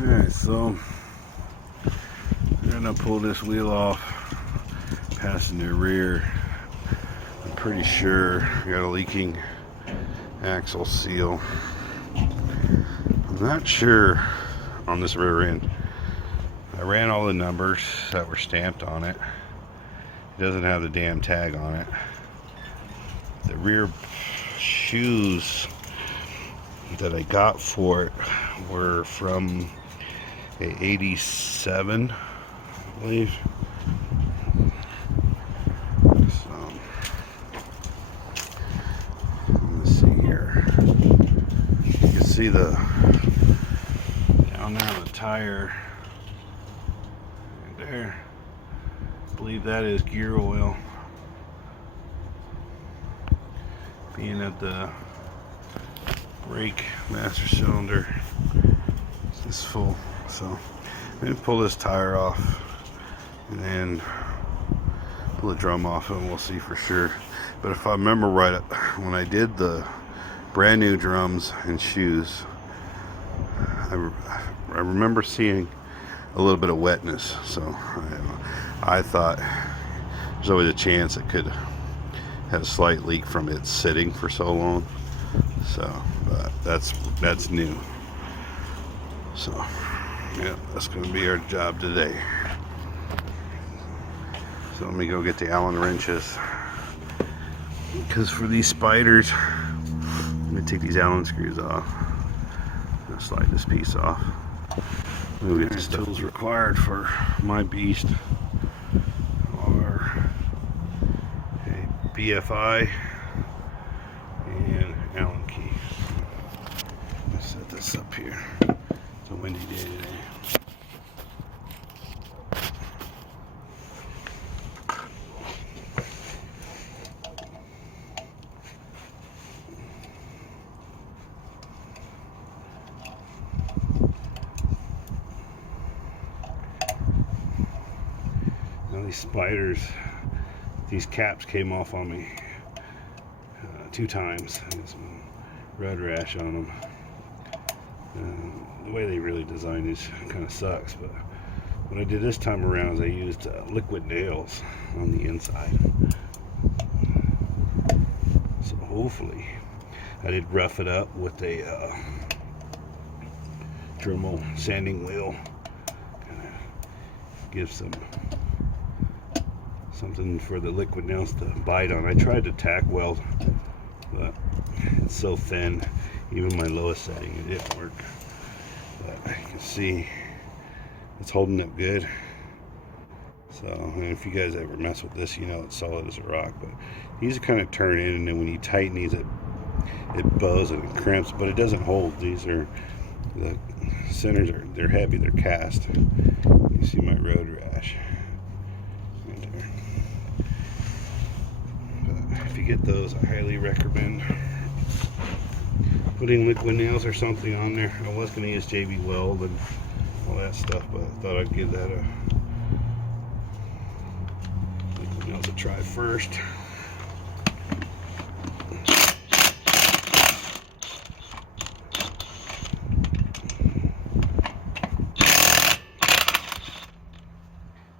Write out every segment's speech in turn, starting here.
Alright, so I'm gonna pull this wheel off, passenger rear. I'm pretty sure I got a leaking axle seal. I'm not sure on this rear end. I ran all the numbers that were stamped on it. It doesn't have the damn tag on it. The rear shoes that I got for it were from a 87, I believe. So let's see here. You can see the down there on the tire right there. I believe that is gear oil. Being at the brake master cylinder is full, so I'm going to pull this tire off and then pull the drum off and we'll see for sure. But if I remember right, when I did the brand new drums and shoes, I remember seeing a little bit of wetness, so I thought there's always a chance it could have a slight leak from it sitting for so long. So that's new. So yeah, that's going to be our job today. So let me go get the Allen wrenches, because for these spiders I'm going to take these Allen screws off. I'm going to slide this piece off. We'll get the tools required for my beast are a BFI and Allen key. Let's set this up here. It's a windy day today. Now these spiders, these caps came off on me 2 times. I got some road rash on them. The way they really designed this kind of sucks, but what I did this time around is I used liquid nails on the inside. So hopefully I did rough it up with a Dremel sanding wheel. Kind of give something for the liquid nails to bite on. I tried to tack weld, but it's so thin, even my lowest setting, it didn't work. But you can see it's holding up good. So, and if you guys ever mess with this, you know it's solid as a rock. But these kind of turn in, and then when you tighten these, it bows and it cramps, but it doesn't hold. These are, the centers they're heavy, they're cast. You see my road rash right there. But if you get those, I highly recommend putting liquid nails or something on there. I was going to use JB Weld and all that stuff, but I thought I'd give that a liquid nails a try first.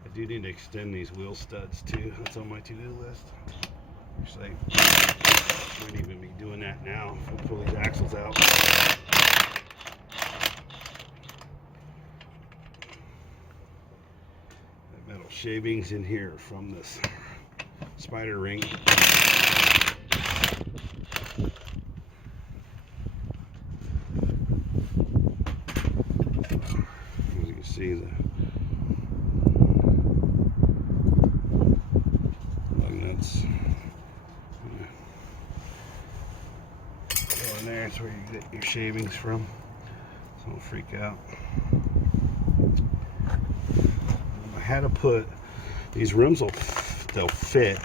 I do need to extend these wheel studs too. That's on my to-do list. Actually, I might even be doing that now. I'll pull these axles out. That metal shavings in here from this spider ring. As you can see, the lug nuts. Go in there, that's where you get your shavings from, so don't freak out. I had to put these rims, they'll fit,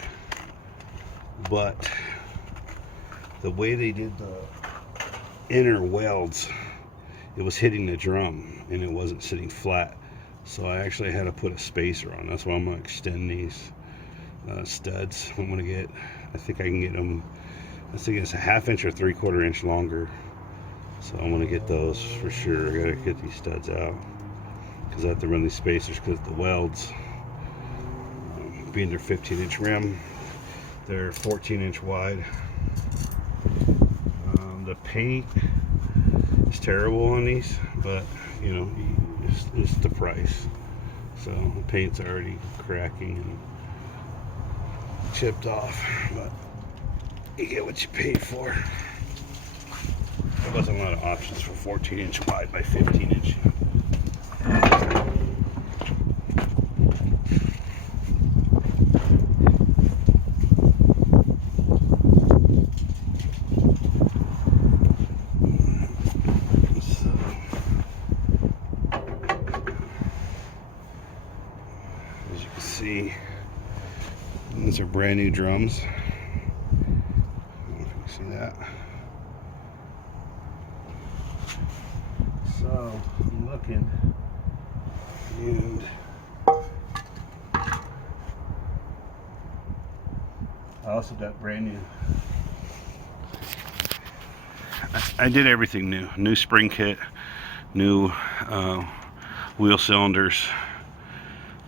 but the way they did the inner welds, it was hitting the drum and it wasn't sitting flat, so I actually had to put a spacer on. That's why I'm going to extend these studs. I'm going to get, I think I can get them, I think it's a 1/2 inch or 3/4 inch longer, So I'm gonna get those for sure. I gotta get these studs out because I have to run these spacers because the welds, being their 15-inch rim, they're 14-inch wide. The paint is terrible on these, but you know, it's the price. So the paint's already cracking and chipped off, but you get what you paid for. There wasn't a lot of options for 14-inch wide by 15-inch. As you can see, these are brand new drums. I don't know if you can see that. So I'm looking, and I also got brand new. I did everything new. New spring kit, new wheel cylinders,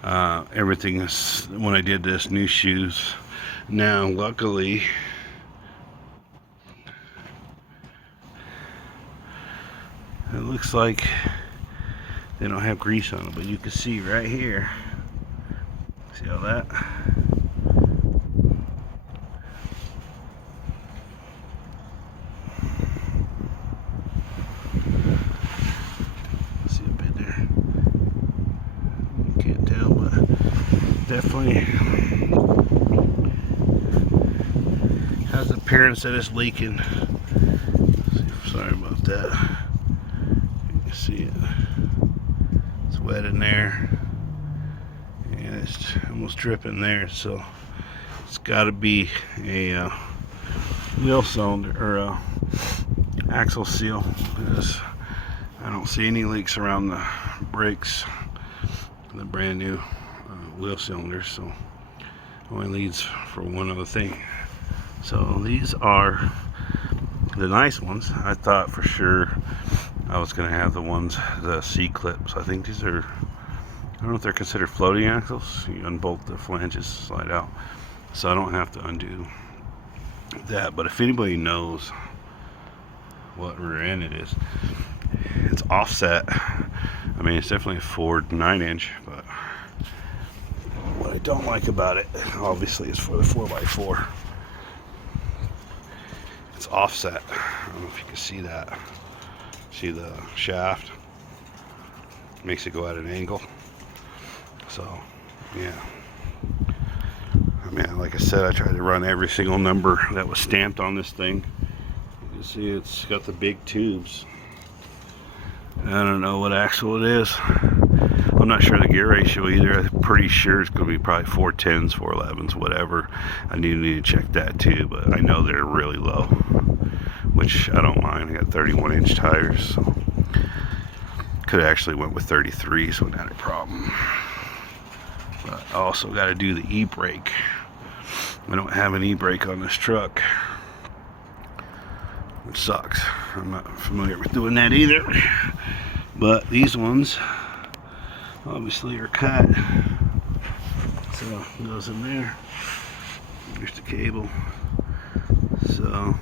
everything is, when I did this, new shoes. Now luckily it looks like they don't have grease on them, but you can see right here, see all that? See up in there? You can't tell, but definitely has the appearance that it's leaking. Sorry about that. You can see it. It's wet in there, and it's almost dripping there. So it's got to be a wheel cylinder or a axle seal, because I don't see any leaks around the brakes, the brand new wheel cylinders. So only leads for one other thing. So these are the nice ones. I thought for sure I was going to have the ones, the C-clips. I think these are, I don't know if they're considered floating axles. You unbolt the flanges, slide out. So I don't have to undo that. But if anybody knows what rear end it is, it's offset. I mean, it's definitely a Ford 9-inch, but what I don't like about it, obviously, is for the 4x4. It's offset. I don't know if you can see that. See the shaft? Makes it go at an angle. So, yeah. I mean, like I said, I tried to run every single number that was stamped on this thing. You can see it's got the big tubes. I don't know what axle it is. I'm not sure the gear ratio either. I'm pretty sure it's going to be probably 410s, 411s, whatever. I need to check that too, but I know they're really low, which I don't mind. I got 31-inch tires, so could have actually went with 33s when I had a problem. But I also got to do the e-brake. I don't have an e-brake on this truck, which sucks. I'm not familiar with doing that either. But these ones obviously are cut, so it goes in there. Here's the cable. So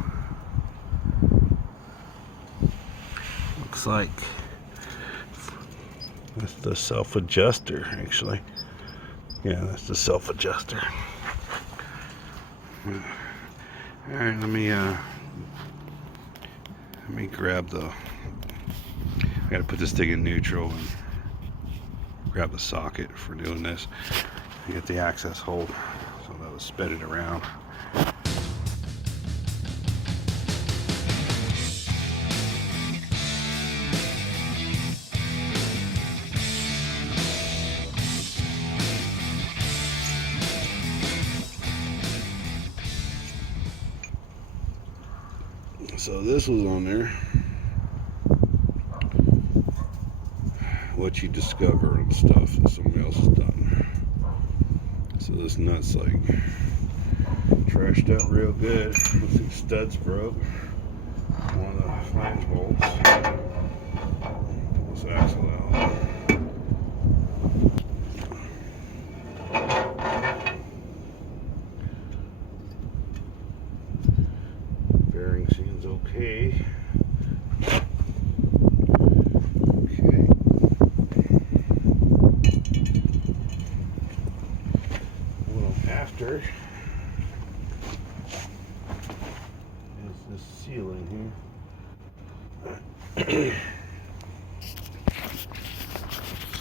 looks like that's the self-adjuster, actually. Yeah, that's the self-adjuster. All right, let me grab the, I gotta put this thing in neutral and grab the socket for doing this. Get the access hole, so that'll spin it around. So this was on there. What you discover and stuff that somebody else has done. So this nut's like trashed up real good. Looks like studs broke. one of the flange bolts. Pull this axle out. Bearing seems okay. Okay. What I'm after is this ceiling here.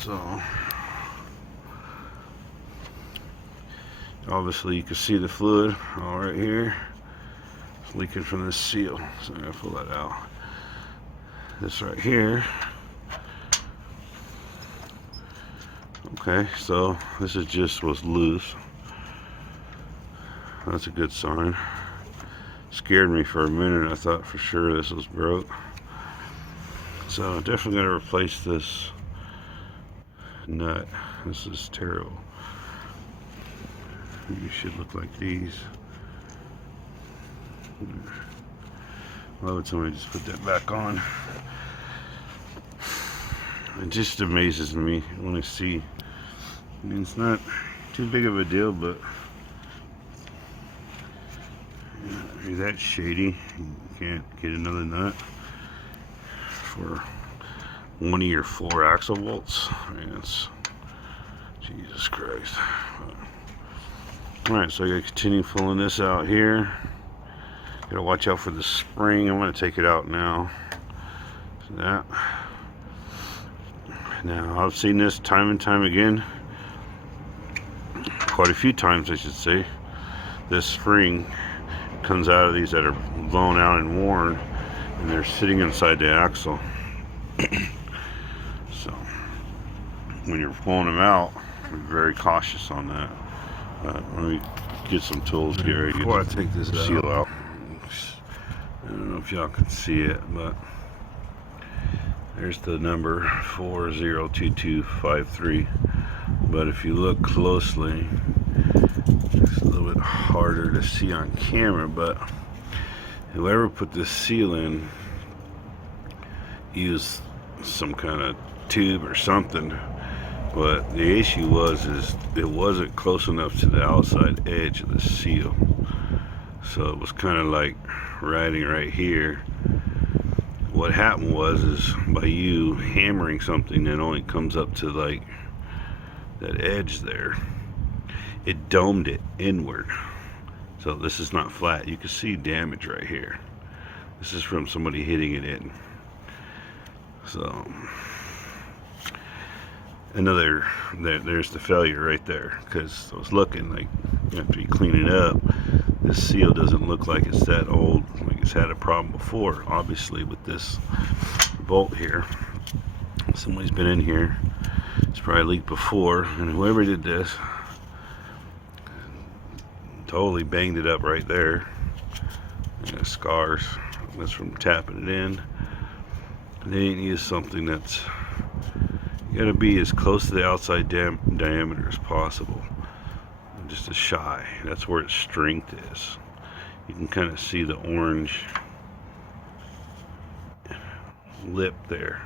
So obviously you can see the fluid all right here. It's leaking from this seal, so I'm gonna pull that out. This right here. Okay, so this is just what's loose. That's a good sign. Scared me for a minute. I thought for sure this was broke. So definitely gotta replace this nut. This is terrible. You should look like these. Why would somebody just put that back on? It just amazes me when I see. I mean, it's not too big of a deal, but you're that shady. You can't get another nut for one of your 4 axle bolts. I mean, it's Jesus Christ. Alright, so I gotta continue pulling this out here. Gotta watch out for the spring. I'm gonna take it out now. So that. Now, I've seen this time and time again. Quite a few times, I should say. This spring comes out of these that are blown out and worn, and they're sitting inside the axle. So when you're pulling them out, be very cautious on that. Let me get some tools, get ready to get take this seal out. I don't know if y'all can see it, but there's the number 402253. But if you look closely, it's a little bit harder to see on camera, but whoever put this seal in used some kind of tube or something. But the issue was it wasn't close enough to the outside edge of the seal. So it was kind of like riding right here. What happened was by you hammering something that only comes up to like that edge there, it domed it inward. So this is not flat. You can see damage right here. This is from somebody hitting it in. So there's the failure right there, because I was looking like after you clean it up, this seal doesn't look like it's that old, like it's had a problem before. Obviously with this bolt here, somebody's been in here, it's probably leaked before, and whoever did this totally banged it up right there. And scars, that's from tapping it in. They didn't use something that's got to be as close to the outside diameter as possible, just a shy. That's where its strength is. You can kind of see the orange lip there.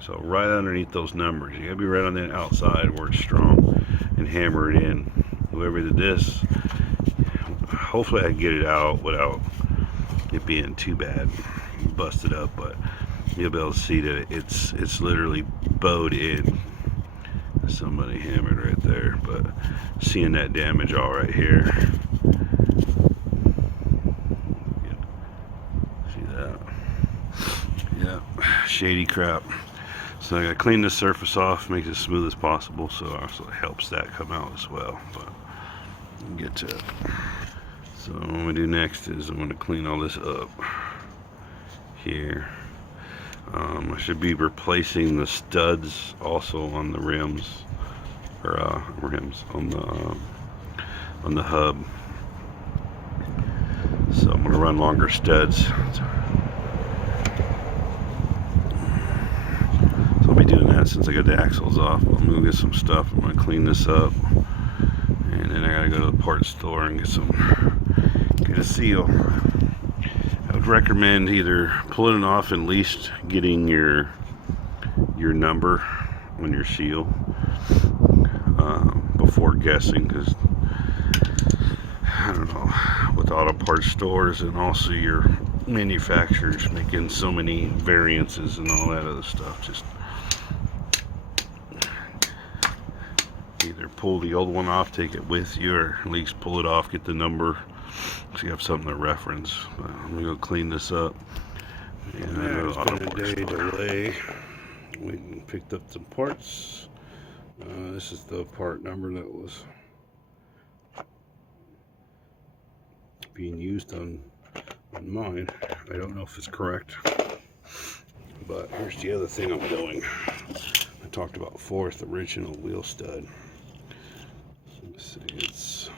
So right underneath those numbers, you got to be right on that outside where it's strong, and hammer it in. Whoever did this, hopefully I can get it out without it being too bad, busted up, but you'll be able to see that it's literally bowed in. Somebody hammered right there, but seeing that damage all right here. See that? Yeah, shady crap. So I gotta clean the surface off, make it as smooth as possible, so also it helps that come out as well. But we'll get to it. So what I'm gonna do next is I'm gonna clean all this up here. I should be replacing the studs also on the rims, or rims on the hub. So I'm gonna run longer studs. So I'll be doing that since I got the axles off. I'm gonna get some stuff. I'm gonna clean this up, and then I gotta go to the parts store and get a seal. I have would recommend either pulling it off and at least getting your number on your seal before guessing, because I don't know, with auto parts stores and also your manufacturers making so many variances and all that other stuff, just either pull the old one off, take it with you, or at least pull it off, get the number so you have something to reference. But I'm gonna go clean this up. And yeah, it's been a day delay. We picked up some parts. This is the part number that was being used on mine. I don't know if it's correct, but here's the other thing I'm doing. I talked about fourth original wheel stud. So let's see, it's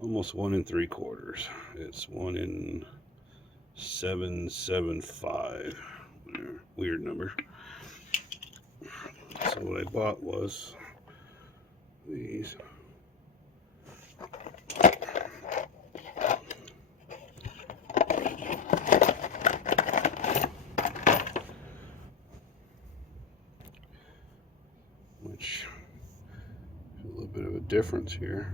almost 1 3/4. It's 1 775. Weird number. So what I bought was these. Which is a little bit of a difference here.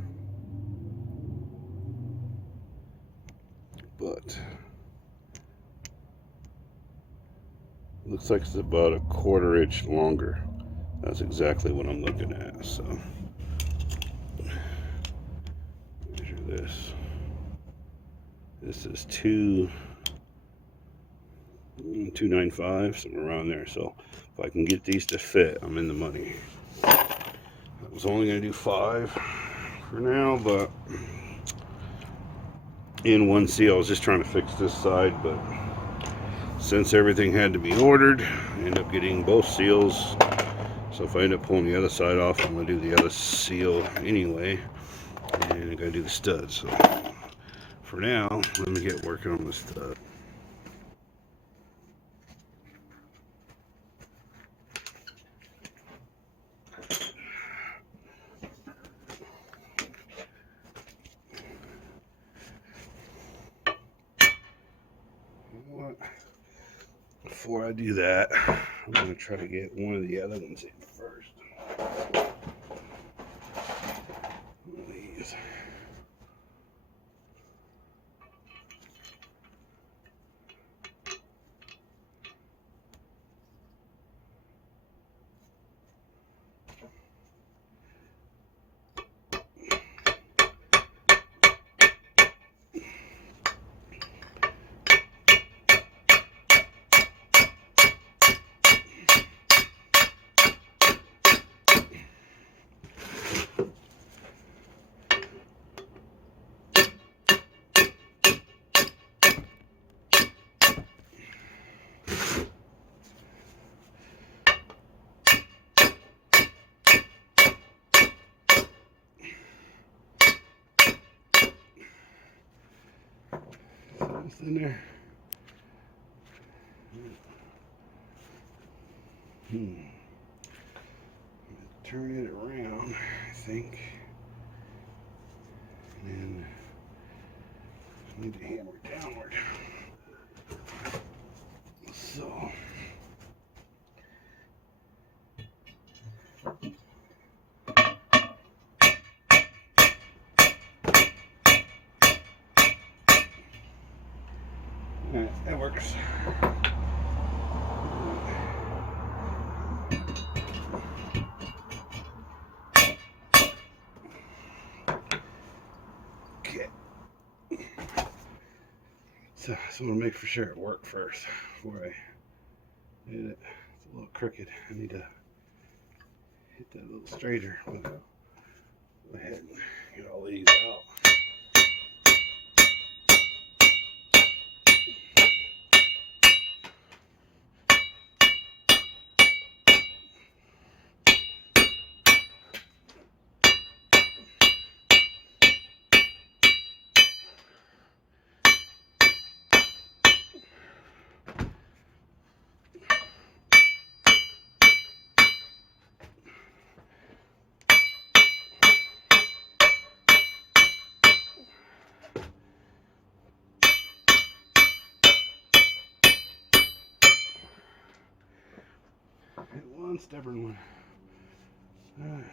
But looks like it's about 1/4 inch longer. That's exactly what I'm looking at. So measure this. This is 295, somewhere around there. So if I can get these to fit, I'm in the money. I was only going to do 5 for now, but in one seal, I was just trying to fix this side, but since everything had to be ordered, I ended up getting both seals. So if I end up pulling the other side off, I'm going to do the other seal anyway, and I got to do the stud. So for now, let me get working on the stud. Before I do that, I'm going to try to get one of the other ones in first. One of these. In there. Turn it around, I think, and I need to hammer downward. So that works. Okay. So I want to make for sure it worked first before I hit it. It's a little crooked. I need to hit that a little straighter. But go ahead and get all these out. Hit one stubborn one. Alright,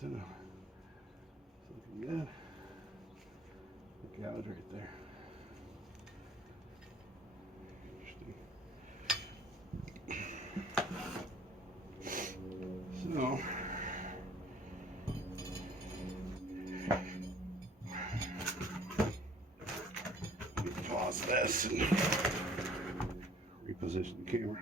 so looking good. The gouge right there. Interesting. So pause this and reposition the camera.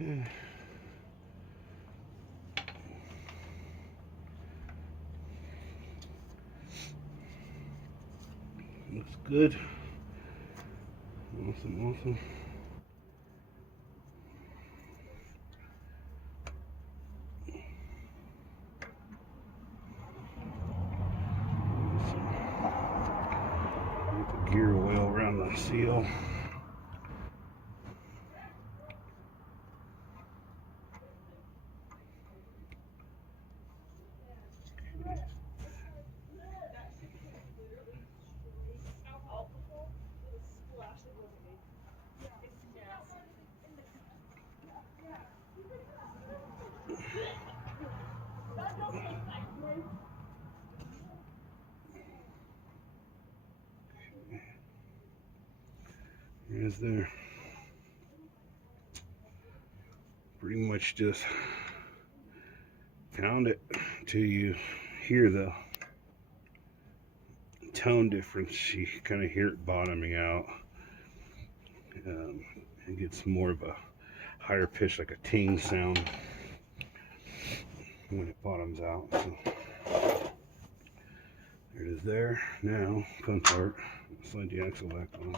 Okay. Looks good. Awesome, awesome. Get the gear oil around the seal. Here's there. Pretty much just pound it till you hear the tone difference. You kind of hear it bottoming out. It gets more of a higher pitch, like a ting sound when it bottoms out. So there it is there. Now, fun part, slide the axle back on.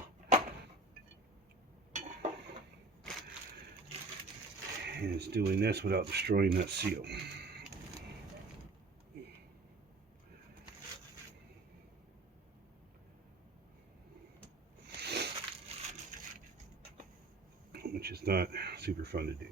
And it's doing this without destroying that seal. Which is not super fun to do.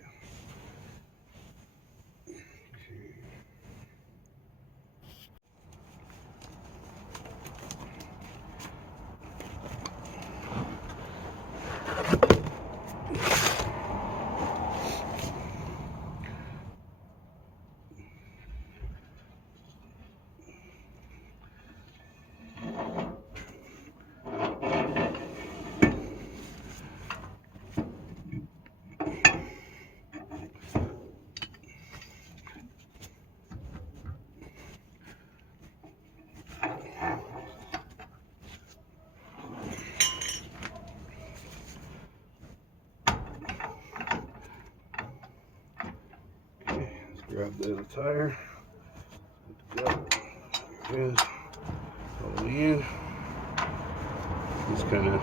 Grab the other tire. There it is. All the way in. Just kind of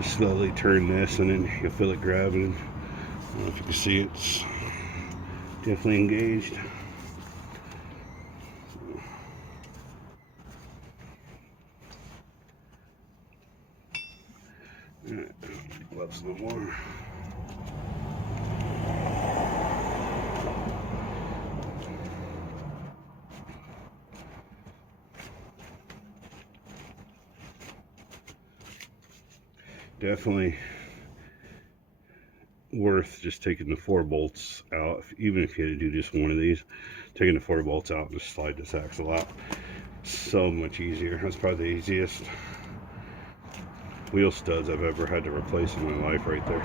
Just slowly turn this, and then you'll feel it grabbing. I don't know if you can see it. It's definitely engaged. Alright, gloves a little more. Definitely worth just taking the 4 bolts out, even if you had to do just one of these. Taking the 4 bolts out and just slide this axle out. So much easier. That's probably the easiest wheel studs I've ever had to replace in my life right there.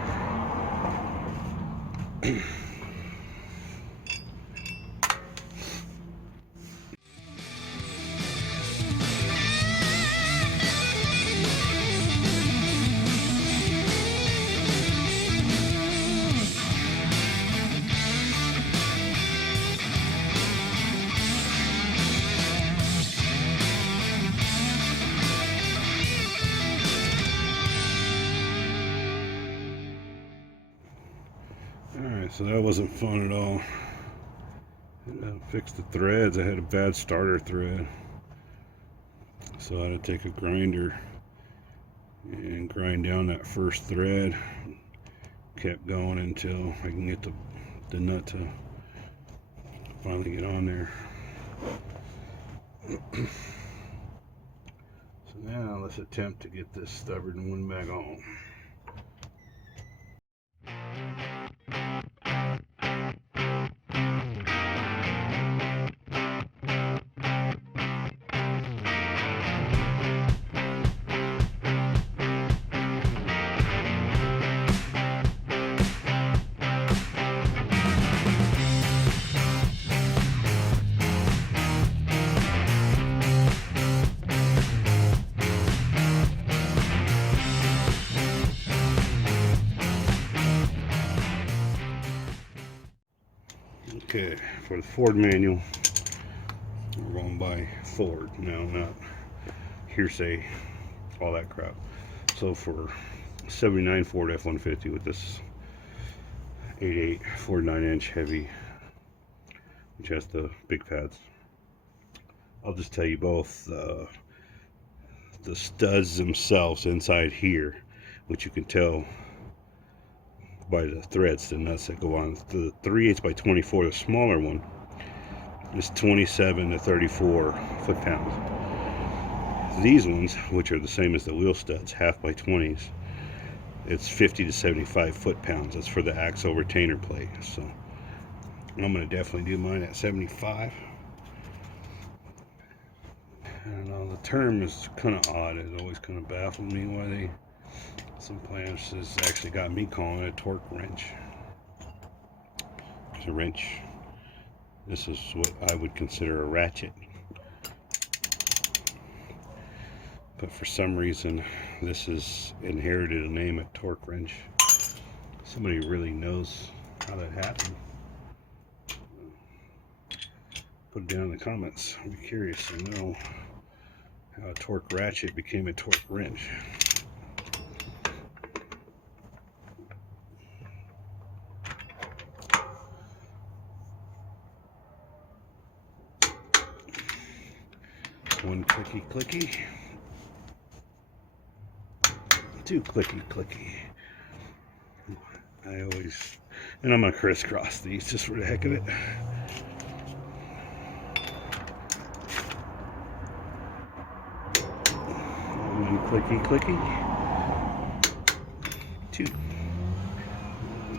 Alright, so that wasn't fun at all. I fixed the threads. I had a bad starter thread, so I had to take a grinder and grind down that first thread. Kept going until I can get the nut to finally get on there. So now let's attempt to get this stubborn one back on. Okay, for the Ford manual, we're going by Ford now, not hearsay, all that crap. So for 79 Ford F-150 with this 8.8 Ford 9-inch heavy, which has the big pads, I'll just tell you both the studs themselves inside here, which you can tell by the threads, the nuts that go on. The 3/8 by 24, the smaller one, is 27 to 34 foot-pounds. These ones, which are the same as the wheel studs, half by 20s, it's 50 to 75 foot-pounds. That's for the axle retainer plate. So I'm going to definitely do mine at 75. I don't know, the term is kind of odd. It always kind of baffled me why some plants has actually got me calling it a torque wrench. It's a wrench. This is what I would consider a ratchet. But for some reason, this has inherited a name at torque wrench. Somebody really knows how that happened. Put it down in the comments. I'd be curious to know how a torque ratchet became a torque wrench. One clicky clicky, two clicky clicky. I always, and I'm gonna crisscross these just for the heck of it. One clicky clicky, two.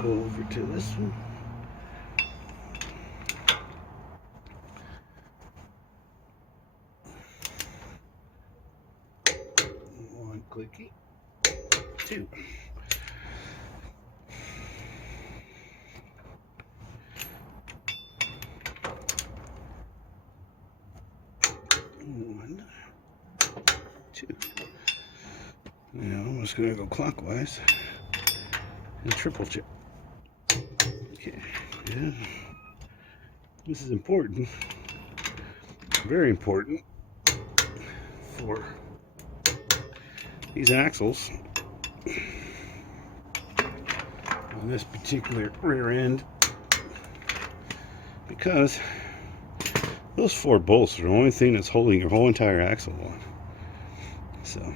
Go over to this one. Clicky, two. One, two. Now I'm just gonna go clockwise and triple check. Okay, yeah. This is important, very important for these axles on this particular rear end, because those 4 bolts are the only thing that's holding your whole entire axle on. So,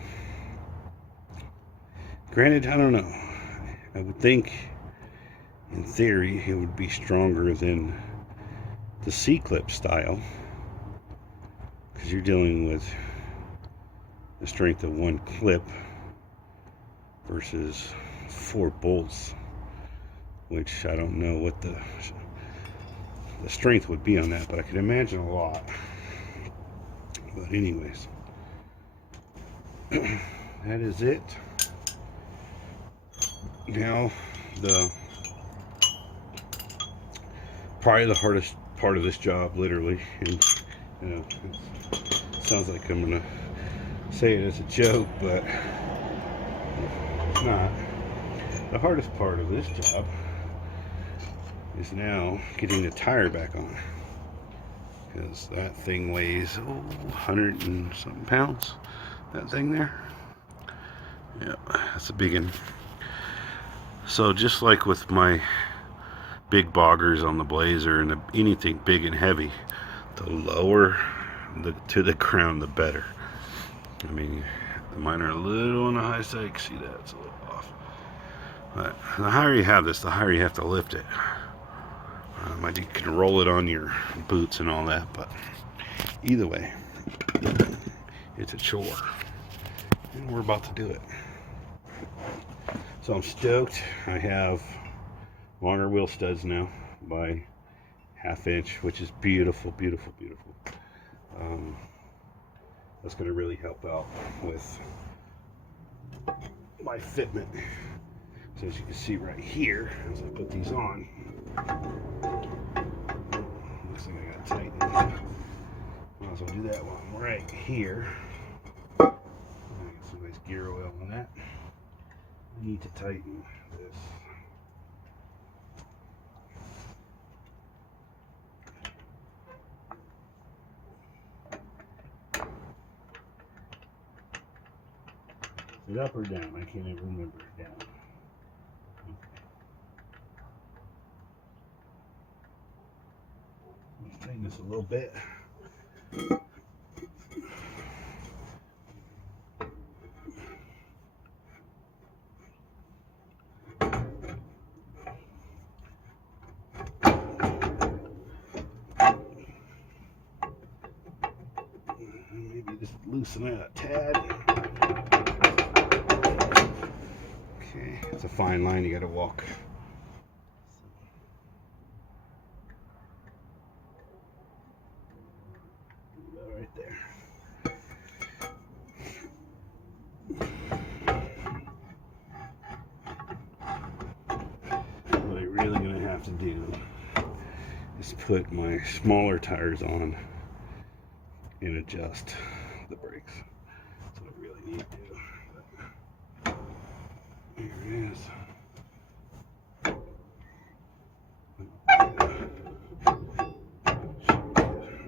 granted, I don't know. I would think, in theory, it would be stronger than the C-clip style, because you're dealing with the strength of 1 clip versus 4 bolts, which I don't know what the strength would be on that, but I can imagine a lot. But anyways, that is it. Now, probably the hardest part of this job, literally, and you know, it sounds like I'm gonna say it as a joke, but it's not. The hardest part of this job is now getting the tire back on, because that thing weighs 100 and something pounds. That thing there, yeah, that's a big one. So just like with my big boggers on the Blazer and anything big and heavy, the lower to the ground, the better. I mean, mine are a little on the high side. You can see that it's a little off. But the higher you have this, the higher you have to lift it. You can roll it on your boots and all that, but either way, it's a chore, and we're about to do it. So I'm stoked. I have longer wheel studs now by 1/2 inch, which is beautiful, beautiful, beautiful. That's going to really help out with my fitment. So as you can see right here, as I put these on, looks like I got to tighten it. Might as well do that while I'm right here. I get some nice gear oil on that. I need to tighten this. Is it up or down? I can't even remember. Down. Okay. Let's tighten this a little bit. Maybe just loosen that a tad. Okay, it's a fine line you got to walk. Right there. What I'm really going to have to do is put my smaller tires on and adjust the brakes. That's what I really need to do. But here it is.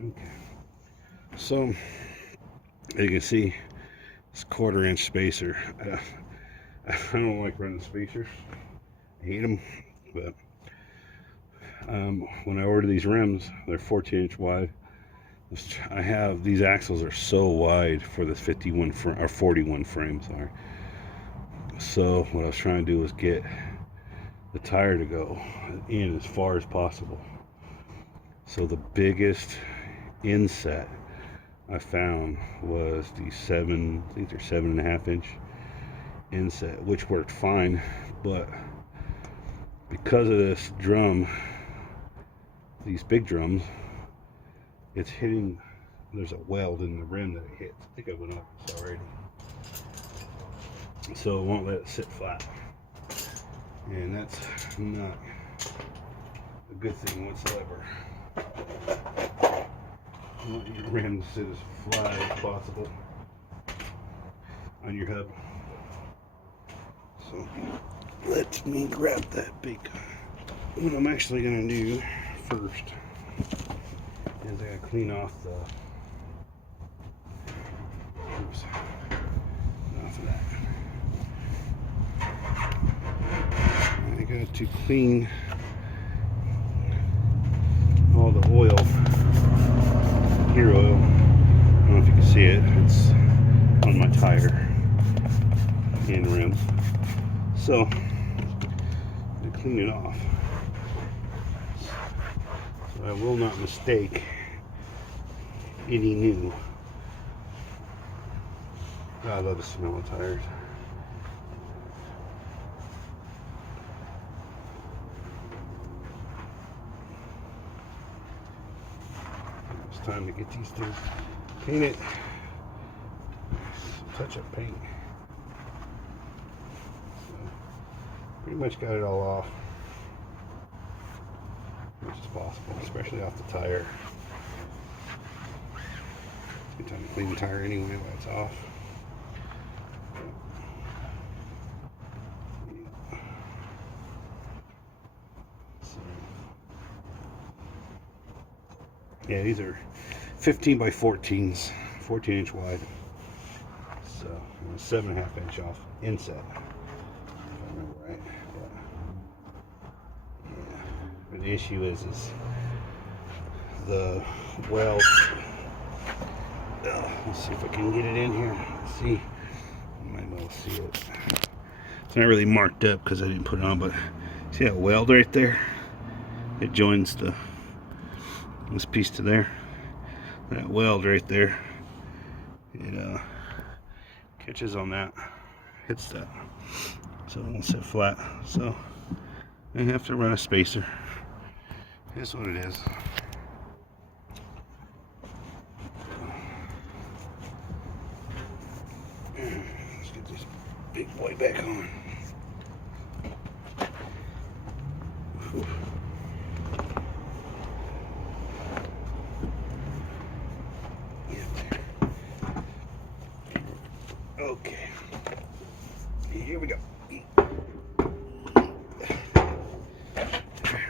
Okay. So, as you can see, it's 1/4 inch spacer. I don't like running spacers. I hate them. But when I order these rims, they're 14-inch wide. I have these axles are so wide for this 51 or 41 frame, sorry. So what I was trying to do was get the tire to go in as far as possible. So the biggest inset I found was the I think they're 7.5 inch inset, which worked fine, but because of this drum, these big drums, it's hitting, there's a weld in the rim that it hits. I think I went over this already. So it won't let it sit flat. And that's not a good thing whatsoever. You want your rim to sit as flat as possible on your hub. So let me grab that big. What I'm actually going to do first is I gotta clean off the off of that. got to clean all the oil, gear oil. I don't know if you can see it. It's on my tire and rims. So I clean it off. So I will not mistake any new. I love the smell of tires. It's time to get these things painted. Touch up paint. So, pretty much got it all off, as much as possible, especially off the tire. It's a good time to clean the tire anyway while it's off. Yeah, these are 15 by 14s, 14-inch wide. So 7.5 inch off inset, if I remember right. Yeah. But the issue is the weld. Let's see if I can get it in here. Let's see. You might be able to see it. It's not really marked up because I didn't put it on, but see that weld right there? It joins this piece to there. That weld right there, it catches on that, hits that, so it won't sit flat. So I have to run a spacer. Here's what it is. Let's get this big boy back on. Whew. Okay, here we go.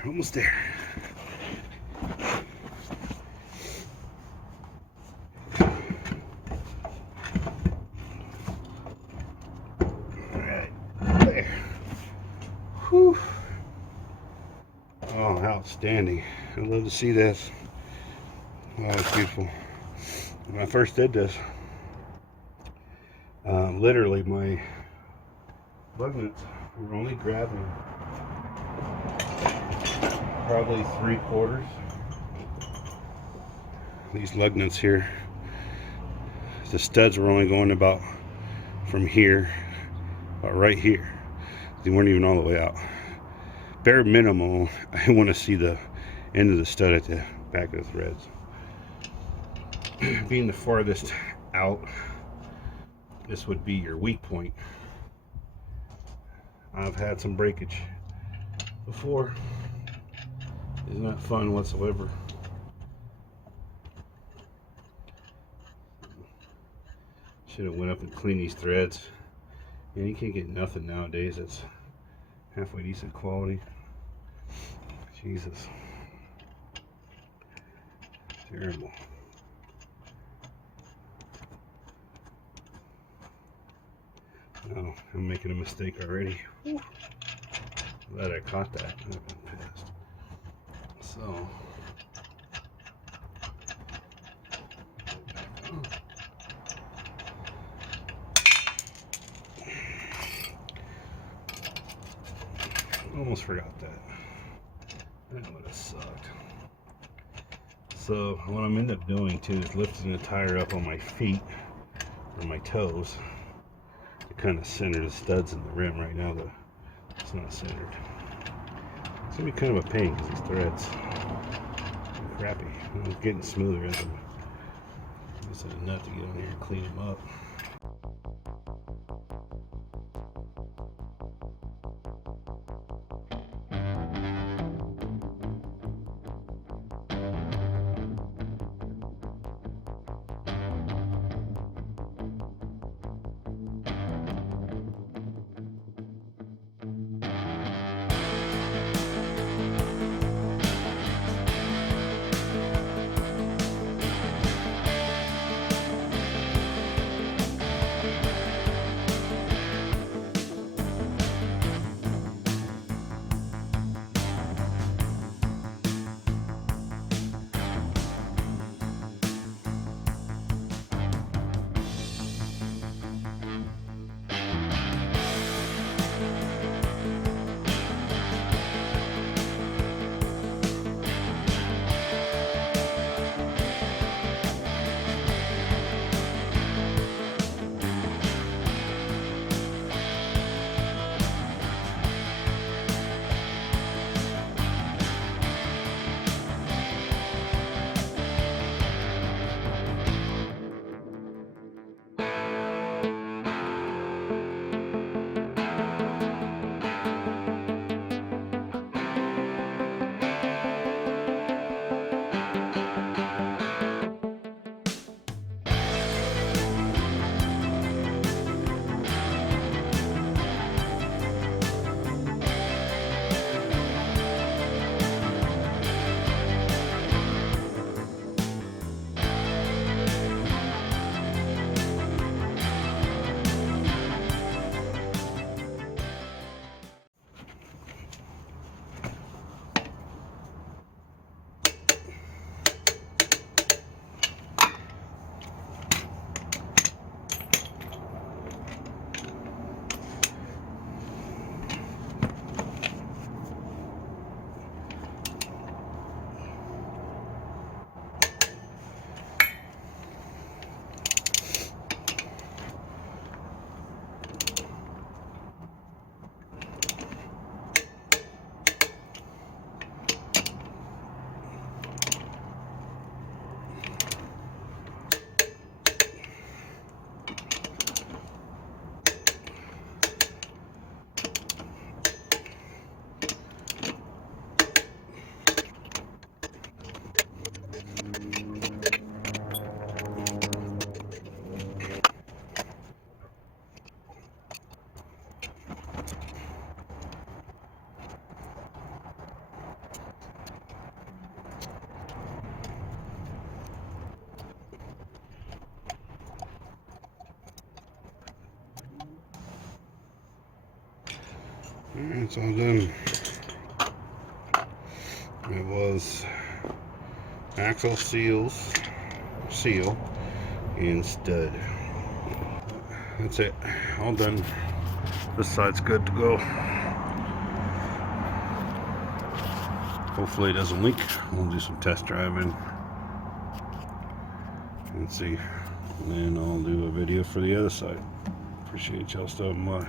Almost there. Alright, there. Whew. Oh, outstanding. I love to see this. Oh, it's beautiful. When I first did this, literally my lug nuts were only grabbing probably 3/4. These lug nuts here, the studs were only going about from here, about right here. They weren't even all the way out. Bare minimum, I want to see the end of the stud at the back of the threads. Being the farthest out, this would be your weak point. I've had some breakage before. It's not fun whatsoever. Should have went up and cleaned these threads. And you can't get nothing nowadays that's halfway decent quality. Jesus. Terrible. Oh, I'm making a mistake already. Whew. Glad I caught that. I've been pissed. So, almost forgot that. That would have sucked. So, what I'm end up doing too is lifting the tire up on my feet or my toes. Kind of center the studs in the rim right now, though it's not centered. It's gonna be kind of a pain because these threads are crappy. It's getting smoother as I'm using a nut to get on here and clean them up. It's all done. It was axle seal and stud. That's it, all done. This side's good to go. Hopefully it doesn't leak. We'll do some test driving and see, and then I'll do a video for the other side. Appreciate y'all stopping by.